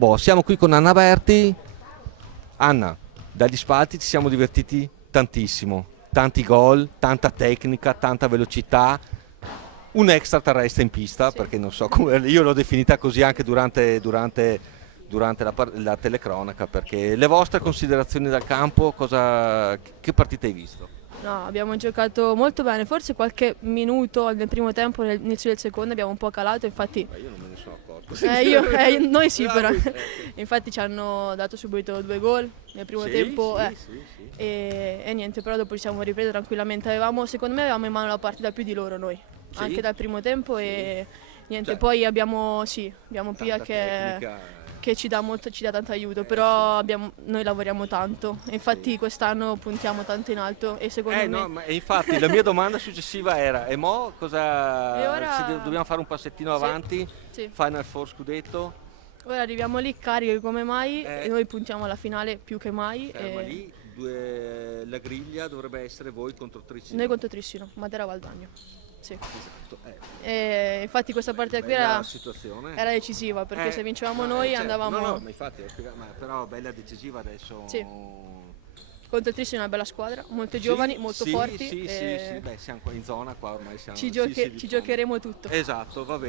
Boh, siamo qui con Anna Berti. Anna, dagli spalti ci siamo divertiti tantissimo. Tanti gol, tanta tecnica, tanta velocità. Un extraterrestre in pista, Sì. perché non so come, io l'ho definita così anche durante la telecronaca, perché le vostre considerazioni dal campo, che partita hai visto? No, abbiamo giocato molto bene, forse qualche minuto nel primo tempo, nell'inizio del secondo abbiamo un po' calato, infatti Ma io non me ne sono accorto. noi sì Ah, però, voi- infatti ci hanno dato subito 2 gol nel primo Sì, tempo sì, sì, sì. e niente, però dopo ci siamo ripresi tranquillamente, secondo me avevamo in mano la partita più di loro noi, anche Sì, dal primo tempo sì. e niente, Cioè, poi abbiamo Pia tanta tecnica. che ci dà molto, ci dà tanto aiuto, Sì, però noi lavoriamo tanto, e sì. infatti quest'anno puntiamo tanto in alto e secondo me... No, ma e infatti la mia domanda successiva era: e mo E cosa? Se ora... dobbiamo fare un passettino Sì, avanti, sì. Final Four scudetto, Ora arriviamo lì carichi come mai e eh, noi puntiamo alla finale più che mai. ferma lì, la griglia dovrebbe essere voi contro Noi Trissino. contro Trissino, Matera Valdagno. Sì. Esatto, E infatti questa partita qui bella situazione. era decisiva perché se vincevamo No, noi certo, no, no, andavamo... ma infatti, ma però bella decisiva adesso. Sì, contro il Trissino è una bella squadra, molto Sì, giovani, molto sì, forti sì, sì, sì, e beh, siamo qua in zona qua ormai siamo. Sì, sì, ci diciamo. giocheremo tutto. Esatto, va bene.